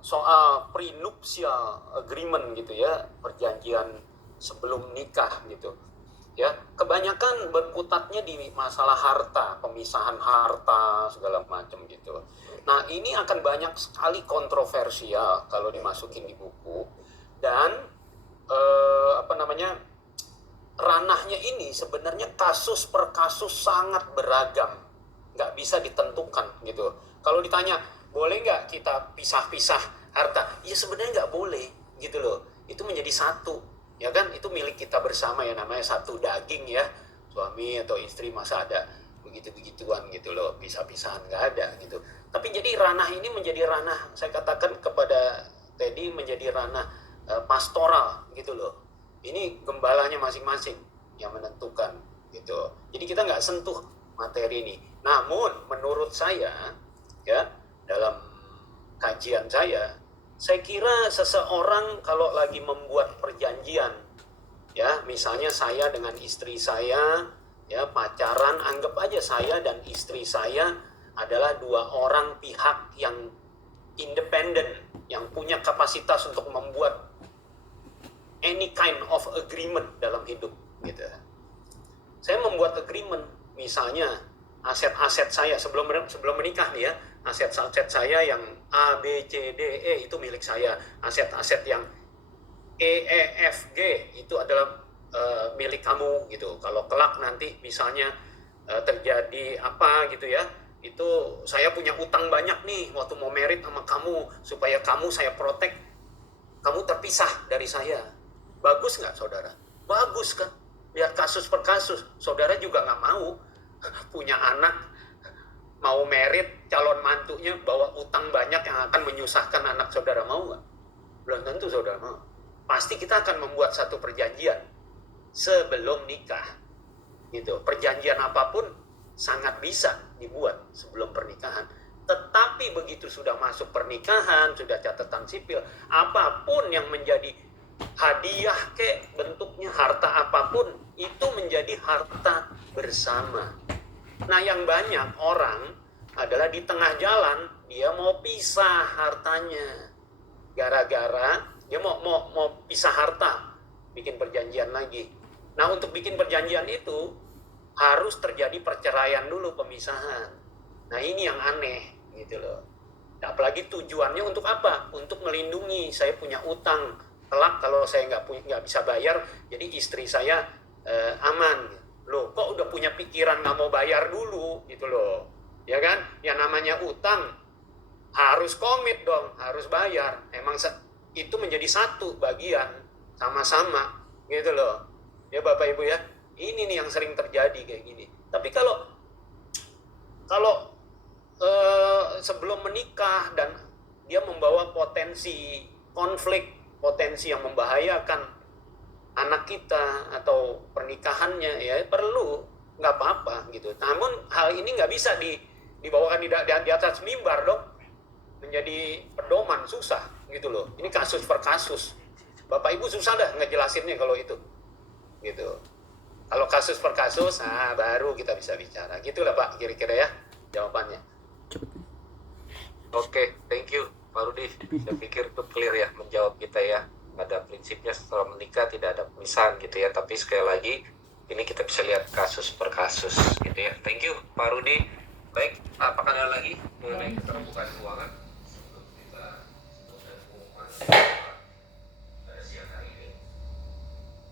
soal prenuptial agreement gitu ya, perjanjian sebelum nikah gitu. Ya, kebanyakan berkutatnya di masalah harta, pemisahan harta segala macam gitu. Nah, ini akan banyak sekali kontroversial kalau dimasukin di buku. Dan ranahnya ini sebenarnya kasus per kasus sangat beragam, nggak bisa ditentukan gitu. Kalau ditanya boleh nggak kita pisah-pisah harta, ya sebenarnya nggak boleh gitu loh. Itu menjadi satu, ya kan, itu milik kita bersama ya, namanya satu daging ya, suami atau istri, masa ada begitu-begituan gitu loh, pisah-pisahan, nggak ada gitu. Tapi jadi ranah ini menjadi ranah, saya katakan kepada Teddy, menjadi ranah pastoral gitu loh. Ini gembalanya masing-masing yang menentukan gitu. Jadi kita nggak sentuh materi ini. Namun menurut saya ya, dalam kajian saya kira seseorang kalau lagi membuat perjanjian, ya misalnya saya dengan istri saya ya pacaran, anggap aja saya dan istri saya adalah dua orang pihak yang independen, yang punya kapasitas untuk membuat any kind of agreement dalam hidup gitu. Saya membuat agreement, misalnya aset-aset saya sebelum menikah nih ya, aset-aset saya yang A, B, C, D, E itu milik saya. Aset-aset yang E, F, G itu adalah milik kamu gitu. Kalau kelak nanti misalnya terjadi apa gitu ya, itu saya punya utang banyak nih waktu mau merit sama kamu, supaya kamu saya protect, kamu terpisah dari saya. Bagus nggak saudara? Bagus kan? Lihat kasus per kasus. Saudara juga nggak mau punya anak, mau merit, calon mantunya bawa utang banyak yang akan menyusahkan anak saudara, mau nggak? Belum tentu saudara mau. Pasti kita akan membuat satu perjanjian sebelum nikah. Gitu. Perjanjian apapun sangat bisa dibuat sebelum pernikahan. Tetapi begitu sudah masuk pernikahan, sudah catatan sipil, apapun yang menjadi hadiah kek bentuknya, harta apapun itu menjadi harta bersama. Nah, yang banyak orang adalah di tengah jalan dia mau pisah hartanya, gara-gara dia mau pisah harta, bikin perjanjian lagi. Nah, untuk bikin perjanjian itu harus terjadi perceraian dulu, pemisahan. Nah, ini yang aneh gitu loh. Apalagi tujuannya untuk apa? Untuk melindungi, saya punya utang, kelak kalau saya nggak bisa bayar, jadi istri saya aman. Loh, kok udah punya pikiran nggak mau bayar dulu gitu loh, ya kan? Yang namanya utang harus komit dong, harus bayar. Emang itu menjadi satu bagian sama-sama gitu loh, ya Bapak Ibu ya. Ini nih yang sering terjadi kayak gini. Tapi kalau sebelum menikah dan dia membawa potensi konflik, potensi yang membahayakan anak kita atau pernikahannya, ya perlu, nggak apa-apa gitu. Namun hal ini nggak bisa dibawakan di atas mimbar dong, menjadi pedoman, susah gitu loh. Ini kasus per kasus. Bapak Ibu susah dah ngejelasinnya kalau itu gitu. Kalau kasus per kasus, nah baru kita bisa bicara. Gitulah Pak, kira-kira ya jawabannya. Oke, thank you Pak Rudi. Saya pikir itu clear ya, menjawab kita ya. Pada prinsipnya setelah menikah tidak ada pemisahan gitu ya. Tapi sekali lagi, ini kita bisa lihat kasus per kasus gitu ya. Thank you Pak Rudi. Baik, apakah ada lagi mengenai keterbukaan keuangan?